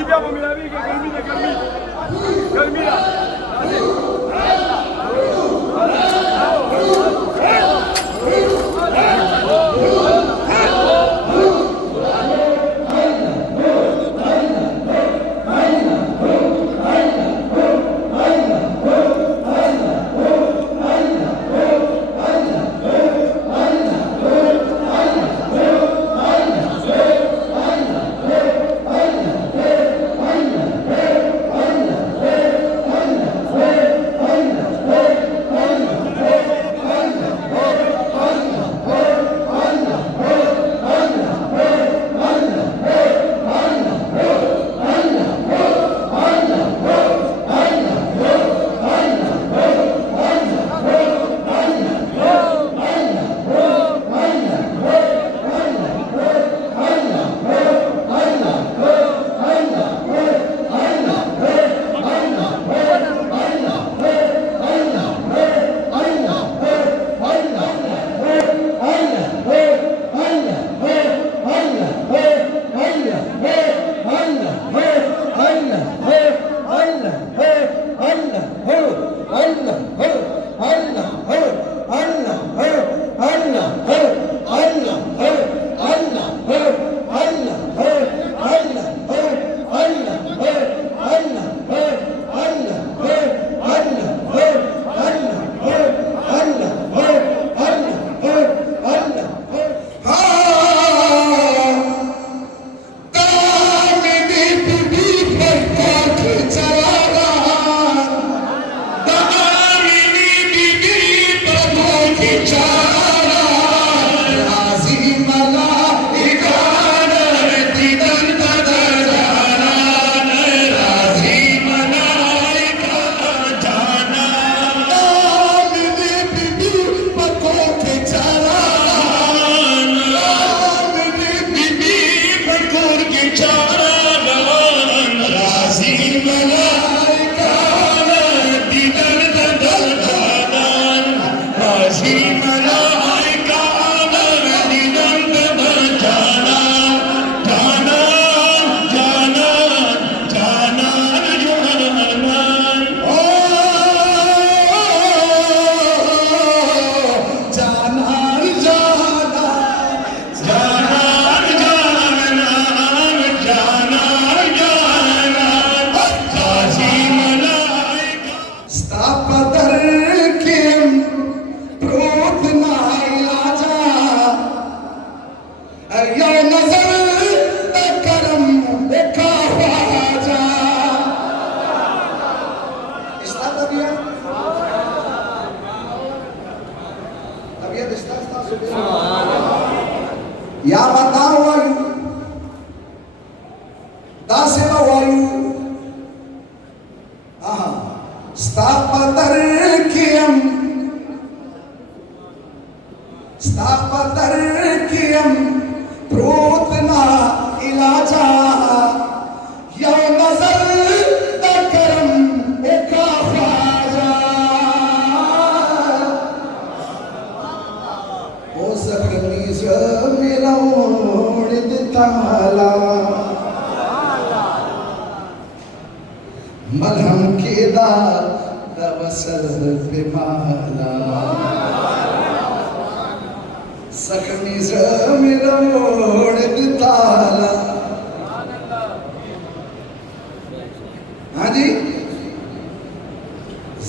aussi bien mon ami que Galmi là. Ya matawayu dasema wayu stapatarkiyam protna ilaja ya nazar dakaram eka khaja o zakhmi zamira urid tala मलहम के दवसल पे माला सखमी मेरा मोड़ ताला। हाँ जी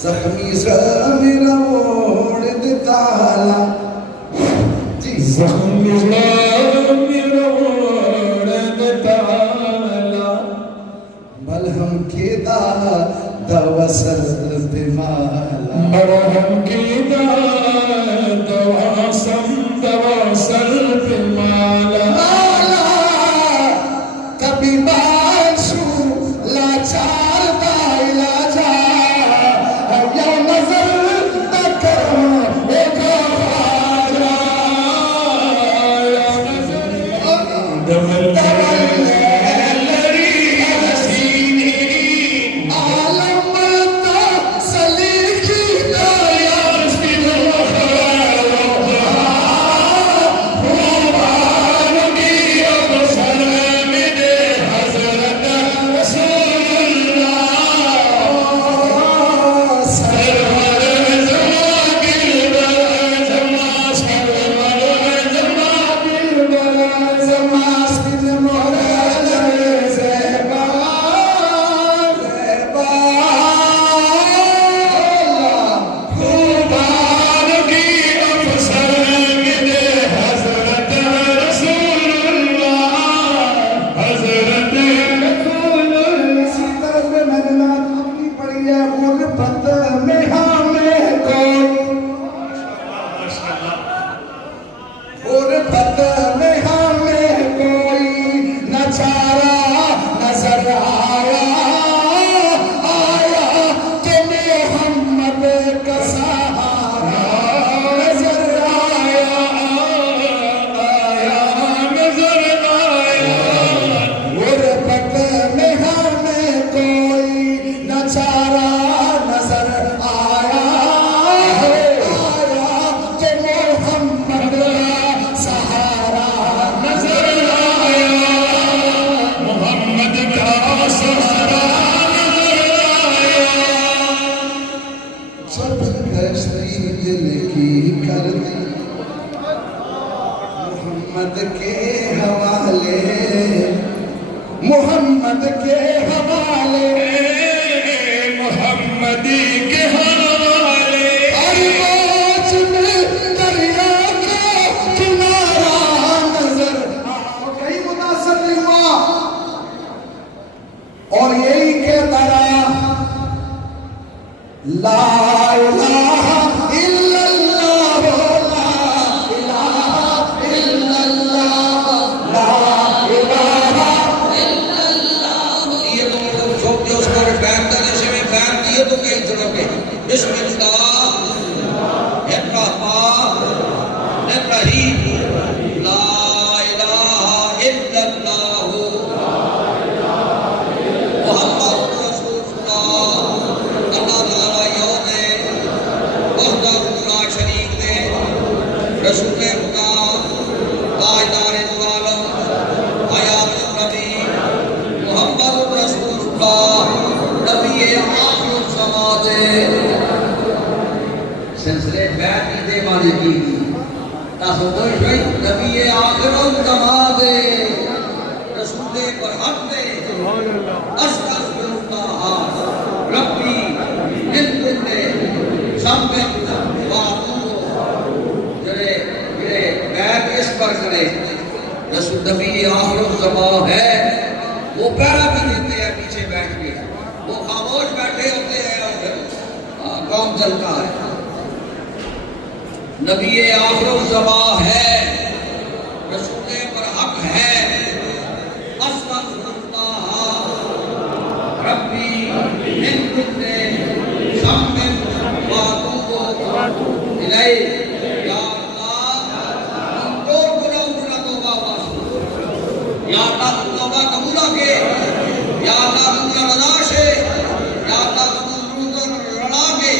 जख्मी मेरा मोड़ ताला जी जख्मी मेरा मोड़ ताला मलहम के दवसल पे माला मलहम के दवसल पे माला कभी बाशु लाचार का इलाजा या नजर तक एक ख्वाजा या नजर दस्ती दिल की कर दी मोहम्मद के हवाले, मोहम्मद के हवाले, मोहम्मदी के हवाले। हर मौज में दरिया का किनारा नजर कहीं मुतासर नहीं हुआ और यही कहता रहा ला इलाहा इल्लल्लाह, ला इलाहा इल्लल्लाह, ला इलाहा। ये तो छोटे उसको बैन करने से में बैन दिए तो कई तरह के बिस्मिल्लाह इब्राहिम ला इलाहा इल्लल्लाह मुहम्मद रसूलुल्लाह। अल्लाह ताला योने वहदहुल्ला शरीक ने रसूल खुदा ताजदार आलम हयात नबी मोहम्मद रसूलुल्लाह नबी आखिर ज़माने सिलसिले बैत की दे माने की तासो कोई भाई नबी आखिर ज़माने रसूल पर हक ने अस्तगफिरुल्लाह रब्बी मिन कुल्ली ज़ंबिन व अतूबु। जरे ये बैत इस पर करे रसूल नबी आखिर ज़माने है वो पैरा भी देते हैं पीछे बैठ के, वो खामोश बैठे होते हैं और फिर काम चलता है। नबी आखिर ज़मा है, रसूल पर हक है। अस्तगफिरुल्लाह रब्बी मिन कुल्ली ज़ंबिन व अतूबु इलैहि। या अल्लाह तो गुनाह तौबा वास्ते, या अल्लाह तौबा कबूल के, या अल्लाह तुझे रज़ा से, या अल्लाह तुझे रज़ा के।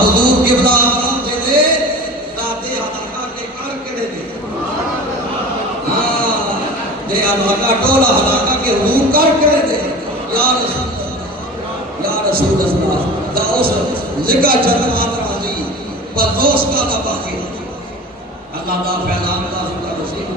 हुजूर किबला दे दाते हलाका के कर केड़े दे हां दे हलाका टोला हलाका के हुजूर कर केड़े दे या रसूल अल्लाह दा उस जिका जन्नत राजी पर दोस्त का ना बाकी अल्लाह दा फैलान दा नसीब।